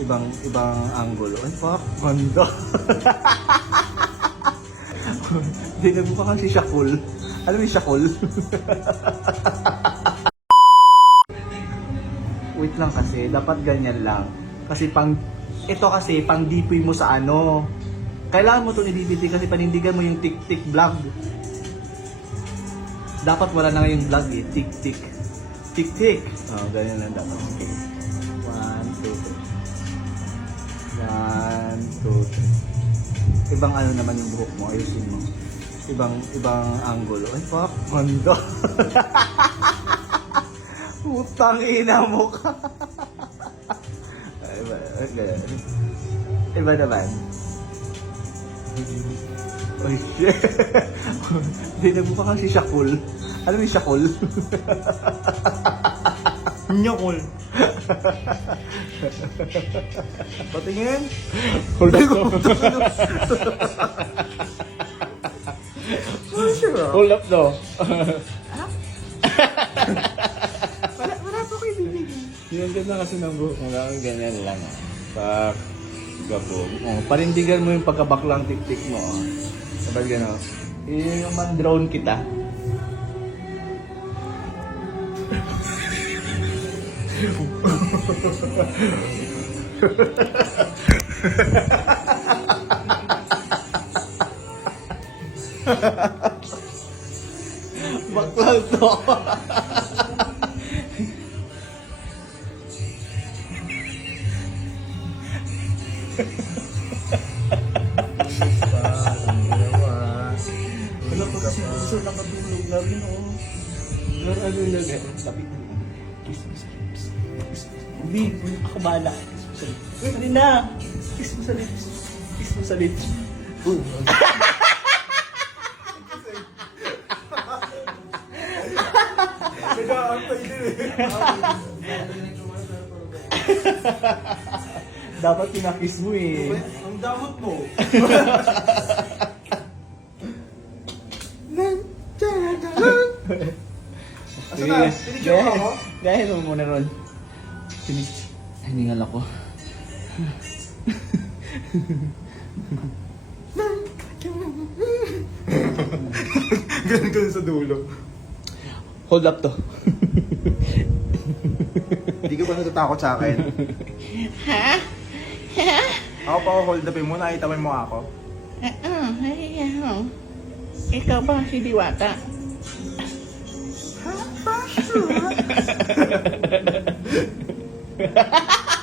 ibang angulo. Ay, fuck, ganda. Hindi, nagmukha kang si Shakul. Alam mo yung Shakul? Wait lang kasi, dapat ganyan lang. Kasi ito kasi, pang dipoy mo sa ano. Kailangan mo ito i-BBT kasi panindigan mo yung tik-tik vlog. Dapat wala na nga yung vlog eh, tik-tik. Tik-tik. Oh, ganyan lang dapat. 1, 2, 3. 1, 2, 3. Ibang ano naman yung buhok mo, ayusin mo. Ibang angulo. Ay, fuck, ganda. Putang ina mo ka. Iba naman. Ay, shit. Hindi, nagmukha kang si Shakul. Alam mo yung Shakul? Nyakol. Patingin. Hold up to. Hold up to. Wala pa ko ibibigay. Yung ganda kasi ng buhok mo, ganyan lang. Pak, gabog. Oh, panindigan mo yung pagkabaklang tik-tik mo. Oh. Sabag gano'n. Yung man-drone kita. Baklang to. Wala pa kasi gusto nakatulog na rin, oh. Ano na nga? Lapit na. Kiss mo sa lips. Hindi, ako bahala. Kiss mo sa lips. Ano na? Kiss mo sa lips. Kiss mo sa lips. Nag-aantay din eh. Dapat pinakiss mo eh. Ang damot mo. Asa na? Pinicture mo ako? Dahil mo muna ron. Hiningal ako. Ganun sa dulo. Hold up to. Hindi ka ba natatakot sa akin? Ha? Ako pa hold upin mo, nakita mo ako. Ikaw ba si Diwata? Ha?